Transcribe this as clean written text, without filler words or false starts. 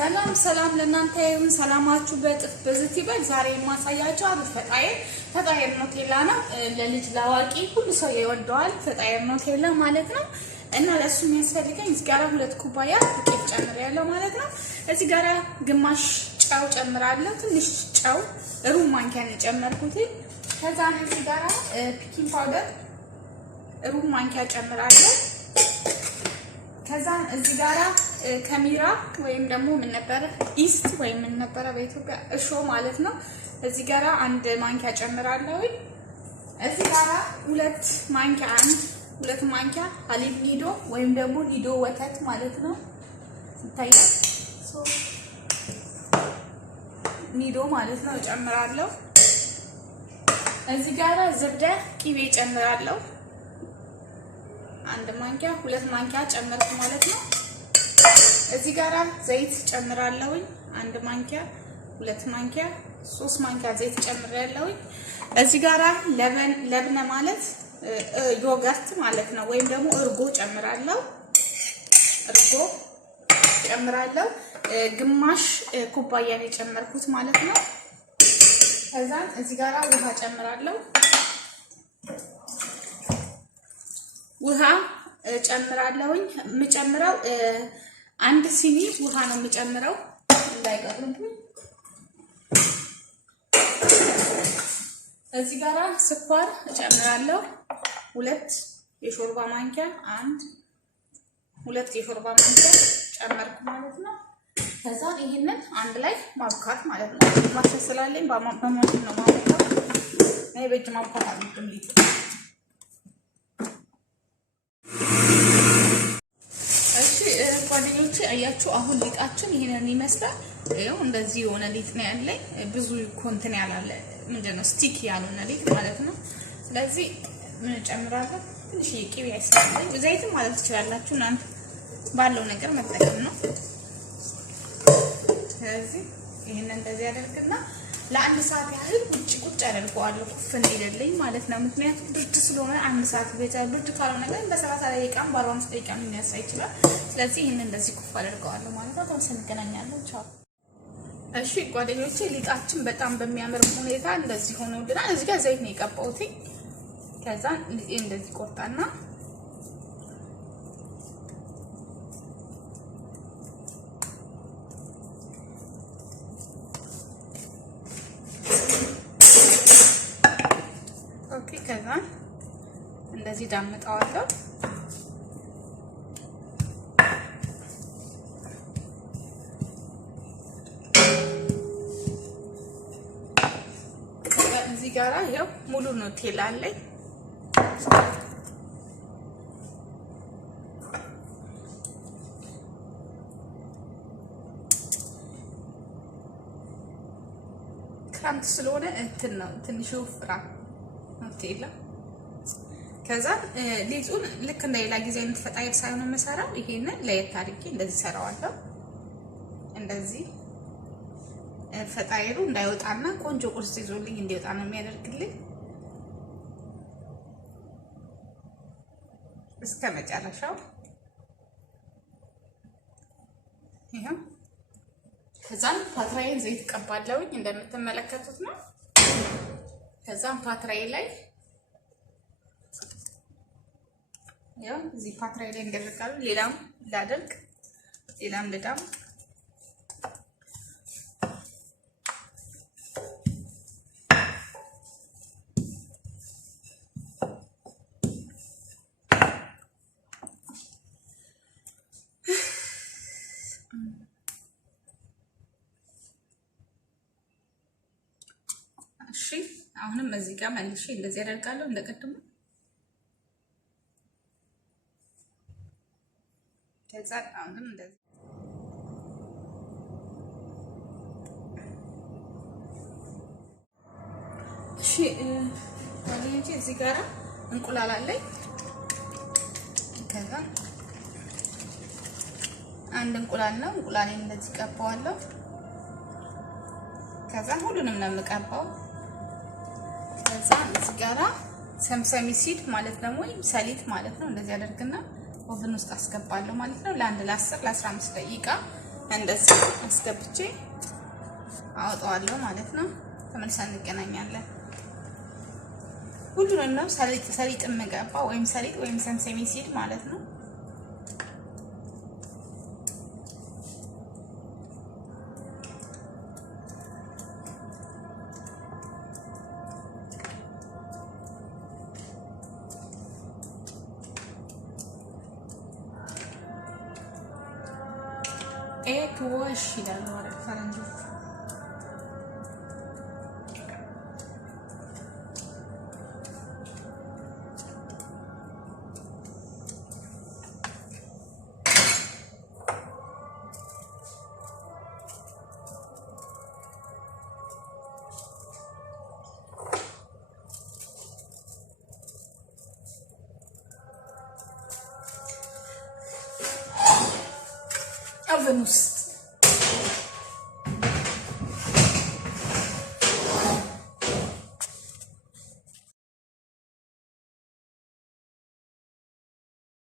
ሰላም ሰላም ለእናንተ ይሁን። ሰላማችሁ በጥፍ በዝት ይበል። ዛሬ የማሳያችሁ አሪፍ ፈጣየር ኑቴላ ነው። ለልጅ ለአዋቂ ሁሉ ሰው ይወደዋል። ፈጣየር ኑቴላ ማለት ነው። እና ለሱ የሚያስፈልገኝ እዚህ ጋር 2 ኩባያ ዱቄት ጨምሬያለሁ ማለት ነው። እዚህ ጋር ግማሽ ጨው ጨምራለሁ። ትንሽ ጨው ሩብ ማንኪያ ነው የጨመርኩት። ከዛ እዚህ ጋር ፒኪንግ ፓውደር ሩብ ማንኪያ ጨምራለሁ። ከዛ እዚህ ጋር ከሚራ ወይም ደግሞ ምን ነበር ኢስት ወይም ምን ነበር በኢትዮጵያ እሾ ማለት ነው። እዚህ ጋር 1 ማንኪያ ጨምራለሁ። እዚህ ጋር 2 ማንኪያ ሀሊብ ኒዶ ወይም ደግሞ ኒዶ ወተት ማለት ነው። ይታያል ኒዶ ማለት ነው ጨምራለሁ። እዚህ ጋር ዝብደ ቂቤ ጨምራለሁ። 1 ማንኪያ 2 ማንኪያ ጨመርኩ ማለት ነው። እዚህ ጋር ዘይት ጨምራለሁ። 1 ማንኪያ 2 ማንኪያ 3 ማንኪያ ዘይት ጨምራለሁ። እዚህ ጋር ለብነ ማለት ዮገርት ማለት ነው ወይም ደግሞ እርጎ ጨምራለሁ። ግማሽ ኩባያ ነው የጨመርኩት ማለት ነው። ከዛ እዚህ ጋር ውሃ ጨምራለሁ። ውሃ ጨምራለሁኝ። የምጨምረው 1 ሲኒ ውሃ ነው የምጨምረው እንዳይቀርብኝ። እዚህ ጋር ስኳር ጨምራለሁ 2 የሾርባ ማንኪያ 2 የሾርባ ማንኪያ ጨመርኩ ማለት ነው። ከዛ ይሄንን አንድ ላይ ማብካት ማለት ነው። ማሽን ስላለኝ በማሽን ነው ማብካት። እኔ በእጅ ማብካት አልወድም። ጓደኞቼ አያችሁ አሁን ሊጣችን ይሄንን ይመስላል። ይሄው እንደዚህ የሆነ ሊጥ ነው ያለኝ። ብዙ ኮንተን ያላለ ምንድነው ስቲክ ያልሆነ ሊጥ ማለት ነው። ስለዚህ ምን ጨምራለሁ? ትንሽ ቅቤ ያስፈልጋል። ዘይትም ማለት ትችላላችሁ እናንተ ባለው ነገር መጠቀም ነው። ስለዚህ ይሄንን እንደዚህ ያደርግና ለ1 ሰዓት ያህል ቁጭ አደርገዋለሁ ኩፍ እንዲልልኝ ማለት ነው። ምክንያቱም ብርድ ስለሆነ 1 ሰዓት ይበዛል። ብርድ ካልሆነ ግን በ30 ደቂቃም በ45 ደቂቃም ሊያሳ ይችላል። ስለዚህ ይሄንን እንደዚህ ኩፍ አደርገዋለሁ ማለት ነው። ተመልሰን እንገናኛለን። ቻው። እሺ ጓደኞቼ ሊጣችን በጣም በሚያምር ሁኔታ እንደዚህ ሆኖልናል። እዚህ ጋር ዘይት ነው የቀባሁት። ከዛ እንደዚህ ቆርጣና ከዛ እንደዚህ ዳምጣዋለሁ። እዚህ ጋራ ያው ሙሉ ኑቴላ አለኝ። ክረምት ስለሆነ እንትን ነው ትንሽ ወፍራ ኑቴላ። ከዛ ሊጡን ልክ እንደሌላ ጊዜ ፈጣየር ሳይሆን የምሰራው ይሄንን ለየት አድርጌ እንደዚህ ሰራዋለሁ። እንደዚህ ፈጣየሩ እንዳይወጣና ቆንጆ ቁርስ ይዞልኝ እንዲወጣ ነው የሚያደርግልኝ እስከ መጨረሻው። ይሄው ከዛም ፓትራዬን ዘይት ቀባለሁኝ እንደምትመለከቱት ነው። ከዛም ፓትራዬ ላይ ያው እዚህ ፓትራዬ ላይ እንደርጋሉ። ሌላም ላደርግ ሌላም ልዳም እሺ አሁንም እዚህ ጋር መልሼ እንደዚህ አደርጋለሁ እንደቀድሞ። ከዛ አሁንም እንደዚህ እሺ ወዲንጂ እዚህ ጋር እንቁላል አለኝ። ከዛ 1 እንቁላል ነው። እንቁላሌን እንደዚህ ቀባዋለሁ። ከዛ ሁሉንም ነው የምቀባው። ከዛ እዚህ ጋራ ሰምሰሚ ሲድ ማለት ነው ወይም ሰሊጥ ማለት ነው። እንደዚህ አደርግና ኦቨን ውስጥ አስገባለሁ ማለት ነው። ለ10 ለ15 ደቂቃ እንደዚህ አስገብቼ አወጣዋለሁ ማለት ነው። ተመልሰን እንገናኛለን። ሁሉንም ነው ሰሊጥ የምገባ ወይም ሰሊጥ ወይም ሰምሰሚ ሲድ ማለት ነው። ኤግ ዋሽ ይላል ማለት ፈረንጆች። ኦቨን ውስጥ